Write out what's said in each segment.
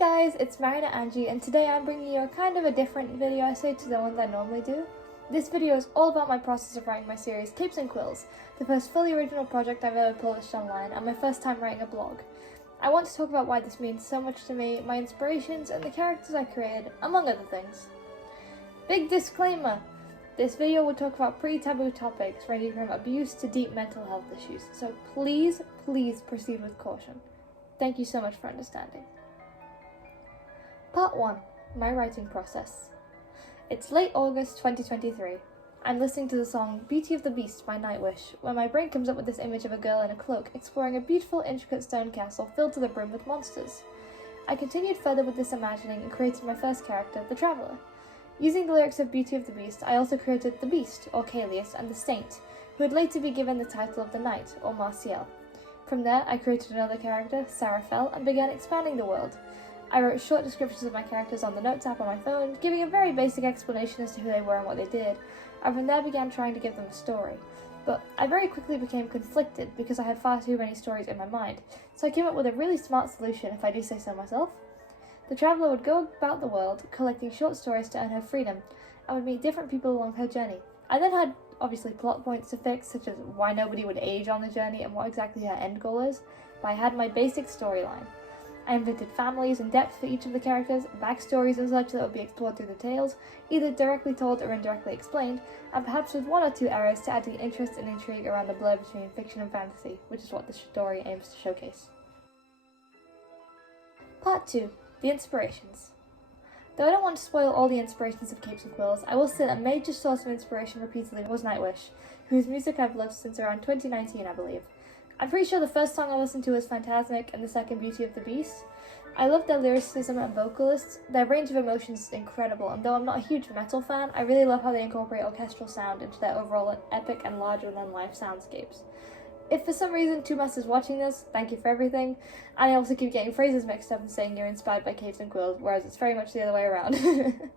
guys, it's MarionetteAngie, and today I'm bringing you a kind of a different video essay to the ones I normally do. This video is all about my process of writing my series Capes and Quills, the first fully original project I've ever published online and my first time writing a blog. I want to talk about why this means so much to me, my inspirations, and the characters I created, among other things. Big disclaimer! This video will talk about pretty taboo topics ranging from abuse to deep mental health issues, so please proceed with caution. Thank you so much for understanding. Part 1. My writing process. It's late August 2023. I'm listening to the song Beauty of the Beast by Nightwish, where my brain comes up with this image of a girl in a cloak exploring a beautiful intricate stone castle filled to the brim with monsters. I continued further with this imagining and created my first character, the Traveller. Using the lyrics of Beauty of the Beast, I also created the Beast, or Calius, and the Saint, who would later be given the title of the Knight, or Martial. From there, I created another character, Seraphel, and began expanding the world. I wrote short descriptions of my characters on the Notes app on my phone, giving a very basic explanation as to who they were and what they did, and from there began trying to give them a story. But I very quickly became conflicted because I had far too many stories in my mind, so I came up with a really smart solution, if I do say so myself. The Traveller would go about the world, collecting short stories to earn her freedom, and would meet different people along her journey. I then had, obviously, plot points to fix, such as why nobody would age on the journey and what exactly her end goal is, but I had my basic storyline. I invented families and depth for each of the characters, backstories and such that would be explored through the tales, either directly told or indirectly explained, and perhaps with one or two errors to add to the interest and intrigue around the blur between fiction and fantasy, which is what the story aims to showcase. Part 2. The Inspirations. Though I don't want to spoil all the inspirations of Capes and Quills, I will say that a major source of inspiration repeatedly was Nightwish, whose music I've loved since around 2019, I believe. I'm pretty sure the first song I listened to was Phantasmic and the second Beauty of the Beast. I love their lyricism and vocalists. Their range of emotions is incredible, and though I'm not a huge metal fan, I really love how they incorporate orchestral sound into their overall epic and larger-than-life soundscapes. If for some reason Tumas is watching this, thank you for everything. And I also keep getting phrases mixed up and saying you're inspired by Capes and Quills, whereas it's very much the other way around.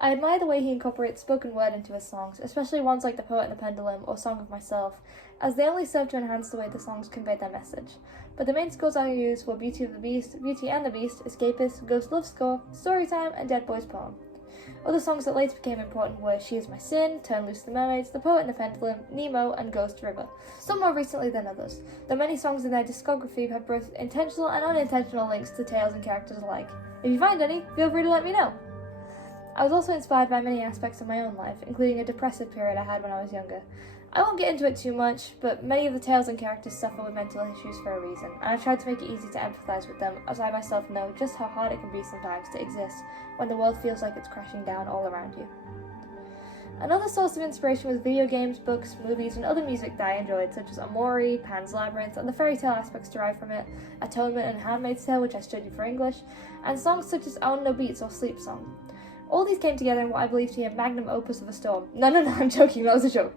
I admire the way he incorporates spoken word into his songs, especially ones like The Poet and the Pendulum or Song of Myself, as they only serve to enhance the way the songs convey their message. But the main scores I used were Beauty of the Beast, Beauty and the Beast, Escapist, Ghost Love Score, Storytime, and Dead Boy's Poem. Other songs that later became important were She Is My Sin, Turn Loose the Mermaids, The Poet and the Pendulum, Nemo, and Ghost River, some more recently than others, though many songs in their discography have both intentional and unintentional links to tales and characters alike. If you find any, feel free to let me know. I was also inspired by many aspects of my own life, including a depressive period I had when I was younger. I won't get into it too much, but many of the tales and characters suffer with mental issues for a reason, and I tried to make it easy to empathise with them, as I myself know just how hard it can be sometimes to exist when the world feels like it's crashing down all around you. Another source of inspiration was video games, books, movies, and other music that I enjoyed, such as Amori, Pan's Labyrinth, and the fairy tale aspects derived from it, Atonement and Handmaid's Tale, which I studied for English, and songs such as Own No Beats or Sleep Song. All these came together in what I believe to be a magnum opus of a storm. No, I'm joking, that was a joke.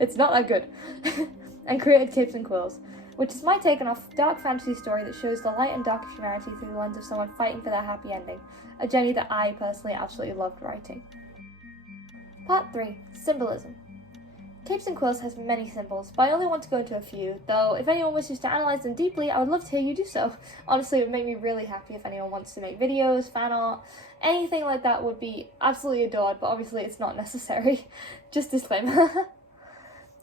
It's not that good. And created Capes and Quills, which is my take on a dark fantasy story that shows the light and dark of humanity through the lens of someone fighting for their happy ending, a journey that I personally absolutely loved writing. Part 3. Symbolism. Capes and Quills has many symbols, but I only want to go into a few, though if anyone wishes to analyse them deeply, I would love to hear you do so. Honestly, it would make me really happy if anyone wants to make videos, fan art, anything like that would be absolutely adored, but obviously it's not necessary. Just disclaimer.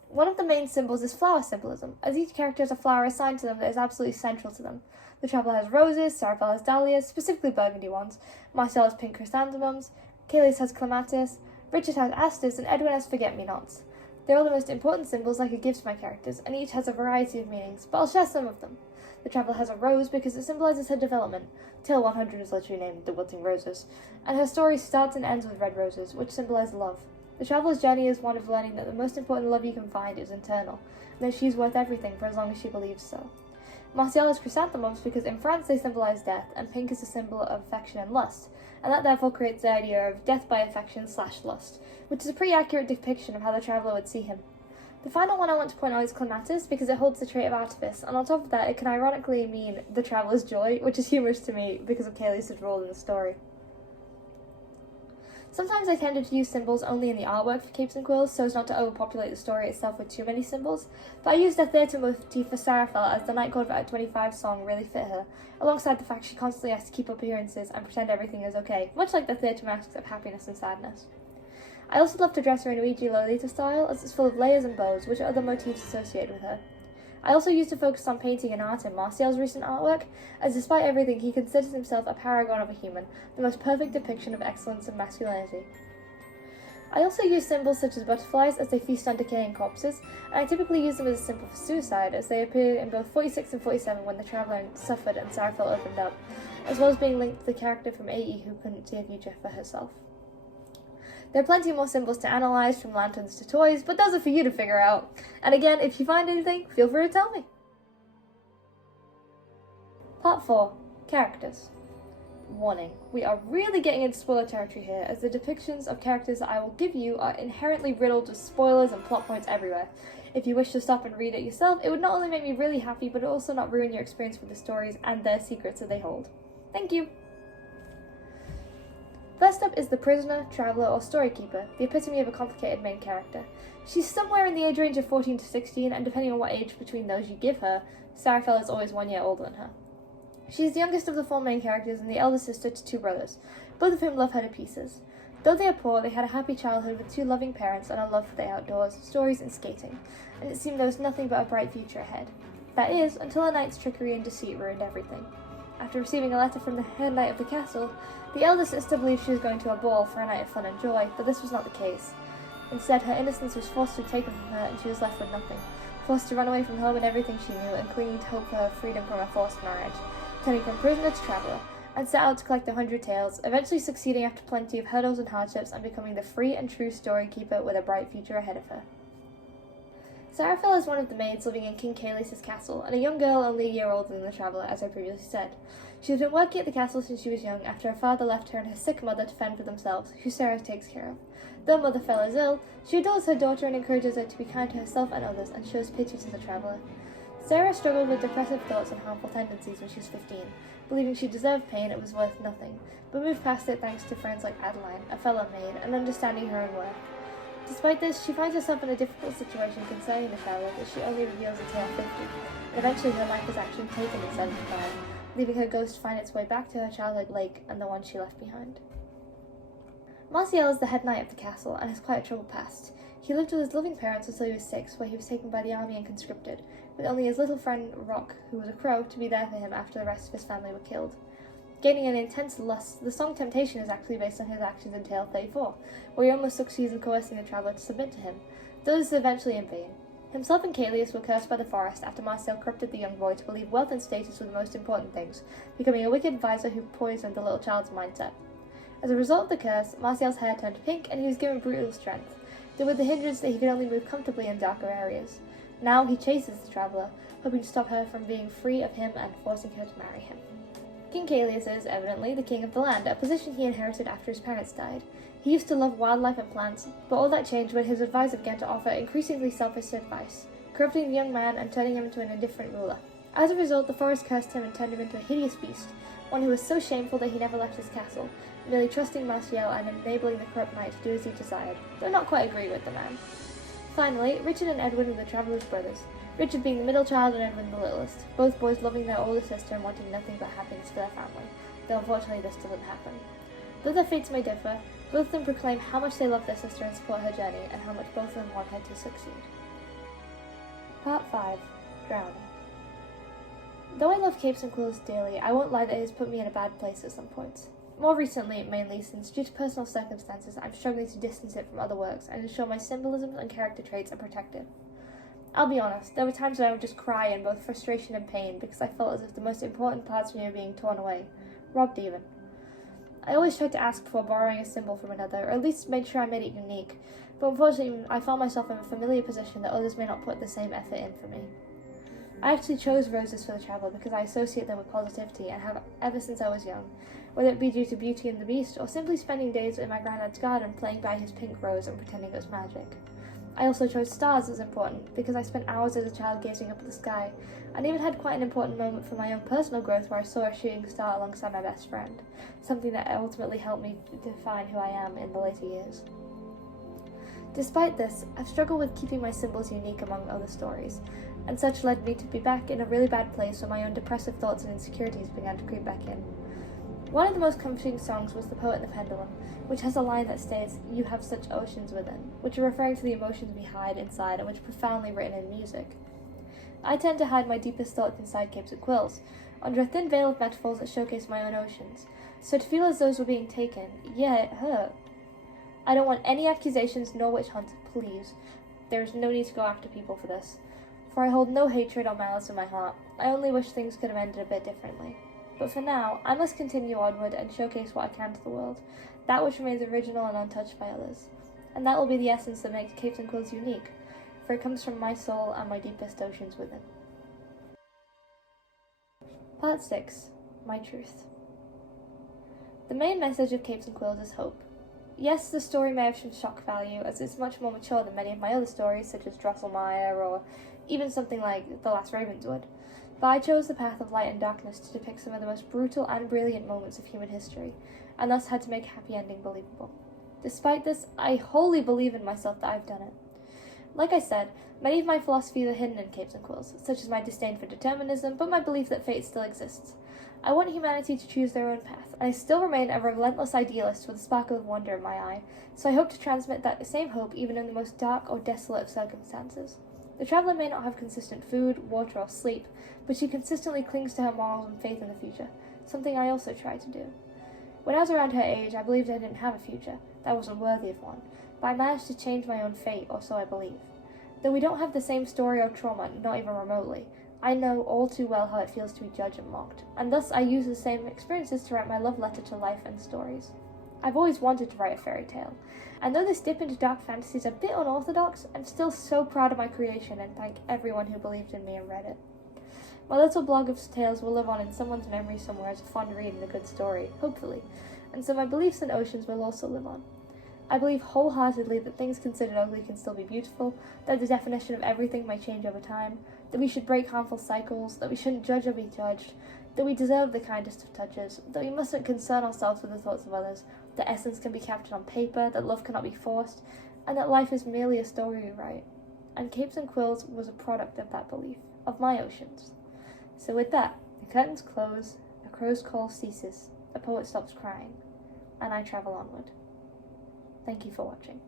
One of the main symbols is flower symbolism, as each character has a flower assigned to them that is absolutely central to them. The Traveller has roses, Seraphel has dahlias, specifically burgundy ones, Marcel has pink chrysanthemums, Calius has clematis, Richard has asters, and Edwin has forget-me-nots. They're all the most important symbols I could give to my characters, and each has a variety of meanings, but I'll share some of them. The Traveller has a rose because it symbolises her development. Tale 100 is literally named The Wilting Roses, and her story starts and ends with red roses, which symbolise love. The Traveller's journey is one of learning that the most important love you can find is internal, and that she's worth everything for as long as she believes so. Martial has chrysanthemums because in France they symbolise death, and pink is a symbol of affection and lust, and that therefore creates the idea of death by affection/lust, which is a pretty accurate depiction of how the Traveller would see him. The final one I want to point out is clematis because it holds the trait of artifice, and on top of that it can ironically mean the Traveller's joy, which is humorous to me because of Calius' role in the story. Sometimes I tended to use symbols only in the artwork for Capes and Quills so as not to overpopulate the story itself with too many symbols, but I used a theatre motif for Seraphel as the Night Court at 25 song really fit her, alongside the fact she constantly has to keep up appearances and pretend everything is okay, much like the theatre masks of happiness and sadness. I also love to dress her in Ouija Lolita style, as it's full of layers and bows, which are other motifs associated with her. I also used to focus on painting and art in Martial's recent artwork, as despite everything he considers himself a paragon of a human, the most perfect depiction of excellence and masculinity. I also use symbols such as butterflies as they feast on decaying corpses, and I typically use them as a symbol for suicide, as they appear in both 46 and 47 when the Traveller suffered and Seraphel opened up, as well as being linked to the character from AE who couldn't see a future for herself. There are plenty more symbols to analyse, from lanterns to toys, but those are for you to figure out. And again, if you find anything, feel free to tell me. Part 4. Characters. Warning, we are really getting into spoiler territory here, as the depictions of characters that I will give you are inherently riddled with spoilers and plot points everywhere. If you wish to stop and read it yourself, it would not only make me really happy, but also not ruin your experience with the stories and their secrets that they hold. Thank you! First up is the prisoner, traveller, or storykeeper, the epitome of a complicated main character. She's somewhere in the age range of 14 to 16, and depending on what age between those you give her, Seraphel is always 1 year older than her. She is the youngest of the 4 main characters and the elder sister to 2 brothers, both of whom love her to pieces. Though they are poor, they had a happy childhood with 2 loving parents and a love for the outdoors, stories, and skating, and it seemed there was nothing but a bright future ahead. That is, until a night's trickery and deceit ruined everything. After receiving a letter from the head knight of the castle, the elder sister believed she was going to a ball for a night of fun and joy, but this was not the case. Instead, her innocence was forcibly taken from her and she was left with nothing, forced to run away from home and everything she knew and clinging to hope for her freedom from a forced marriage, turning from prisoner to traveller, and set out to collect 100 tales, eventually succeeding after plenty of hurdles and hardships and becoming the free and true story keeper with a bright future ahead of her. Seraphel is one of the maids living in King Caelius' castle, and a young girl only a year older than the traveller, as I previously said. She has been working at the castle since she was young, after her father left her and her sick mother to fend for themselves, who Sarah takes care of. Though mother fell as ill, she adores her daughter and encourages her to be kind to herself and others, and shows pity to the traveller. Sarah struggled with depressive thoughts and harmful tendencies when she was 15, believing she deserved pain it was worth nothing, but moved past it thanks to friends like Adeline, a fellow maid, and understanding her own worth. Despite this, she finds herself in a difficult situation concerning the traveller that she only reveals in tale 50, and eventually her life is actually taken in 75, leaving her ghost find its way back to her childhood lake and the one she left behind. Martial is the head knight of the castle and has quite a troubled past. He lived with his loving parents until he was 6, where he was taken by the army and conscripted, with only his little friend Rock, who was a crow, to be there for him after the rest of his family were killed. Gaining an intense lust, the song Temptation is actually based on his actions in Tale 34, where he almost succeeds in coercing the traveller to submit to him, though this is eventually in vain. Himself and Caelius were cursed by the forest after Martial corrupted the young boy to believe wealth and status were the most important things, becoming a wicked advisor who poisoned the little child's mindset. As a result of the curse, Martial's hair turned pink and he was given brutal strength, though with the hindrance that he could only move comfortably in darker areas. Now he chases the traveller, hoping to stop her from being free of him and forcing her to marry him. King Caelius is, evidently, the king of the land, a position he inherited after his parents died. He used to love wildlife and plants, but all that changed when his advisor began to offer increasingly selfish advice, corrupting the young man and turning him into an indifferent ruler. As a result, the forest cursed him and turned him into a hideous beast, one who was so shameful that he never left his castle, merely trusting Martial and enabling the corrupt knight to do as he desired, though not quite agree with the man. Finally, Richard and Edwin were the traveller's brothers, Richard being the middle child and Edwin the littlest, both boys loving their older sister and wanting nothing but happiness for their family, though unfortunately this doesn't happen. Though their fates may differ, both of them proclaim how much they love their sister and support her journey, and how much both of them want her to succeed. Part 5. Drowning. Though I love Capes and Quills dearly, I won't lie that it has put me in a bad place at some points. More recently, mainly since, due to personal circumstances, I'm struggling to distance it from other works and ensure my symbolism and character traits are protected. I'll be honest, there were times when I would just cry in both frustration and pain because I felt as if the most important parts of me were being torn away, robbed even. I always tried to ask before borrowing a symbol from another, or at least made sure I made it unique, but unfortunately I found myself in a familiar position that others may not put the same effort in for me. I actually chose roses for the traveller because I associate them with positivity and have ever since I was young, whether it be due to Beauty and the Beast or simply spending days in my granddad's garden playing by his pink rose and pretending it was magic. I also chose stars as important because I spent hours as a child gazing up at the sky, and even had quite an important moment for my own personal growth where I saw a shooting star alongside my best friend, something that ultimately helped me define who I am in the later years. Despite this, I've struggled with keeping my symbols unique among other stories, and such led me to be back in a really bad place where my own depressive thoughts and insecurities began to creep back in. One of the most comforting songs was The Poet and the Pendulum, which has a line that states, "You have such oceans within," which are referring to the emotions we hide inside and which are profoundly written in music. I tend to hide my deepest thoughts inside Capes and Quills, under a thin veil of metaphors that showcase my own oceans, so to feel as those were being taken, yeah, it hurt. I don't want any accusations nor witch hunts, please. There is no need to go after people for this, for I hold no hatred or malice in my heart. I only wish things could have ended a bit differently. But for now, I must continue onward and showcase what I can to the world, that which remains original and untouched by others. And that will be the essence that makes Capes and Quills unique, for it comes from my soul and my deepest oceans within. Part 6. My Truth. The main message of Capes and Quills is hope. Yes, the story may have some shock value, as it's much more mature than many of my other stories, such as Drosselmeyer or even something like The Last Ravenswood. But I chose the path of light and darkness to depict some of the most brutal and brilliant moments of human history, and thus had to make a happy ending believable. Despite this, I wholly believe in myself that I've done it. Like I said, many of my philosophies are hidden in Capes and Quills, such as my disdain for determinism, but my belief that fate still exists. I want humanity to choose their own path, and I still remain a relentless idealist with a sparkle of wonder in my eye, so I hope to transmit that same hope even in the most dark or desolate of circumstances. The traveller may not have consistent food, water, or sleep, but she consistently clings to her morals and faith in the future, something I also try to do. When I was around her age, I believed I didn't have a future, that I wasn't worthy of one, but I managed to change my own fate, or so I believe. Though we don't have the same story or trauma, not even remotely, I know all too well how it feels to be judged and mocked, and thus I use the same experiences to write my love letter to life and stories. I've always wanted to write a fairy tale, and though this dip into dark fantasy is a bit unorthodox, I'm still so proud of my creation and thank everyone who believed in me and read it. My little blog of tales will live on in someone's memory somewhere as a fun read and a good story, hopefully, and so my beliefs and oceans will also live on. I believe wholeheartedly that things considered ugly can still be beautiful, that the definition of everything may change over time, that we should break harmful cycles, that we shouldn't judge or be judged, that we deserve the kindest of touches, that we mustn't concern ourselves with the thoughts of others, that essence can be captured on paper, that love cannot be forced, and that life is merely a story we write. And Capes and Quills was a product of that belief, of my oceans. So with that, the curtains close, a crow's call ceases, a poet stops crying, and I travel onward. Thank you for watching.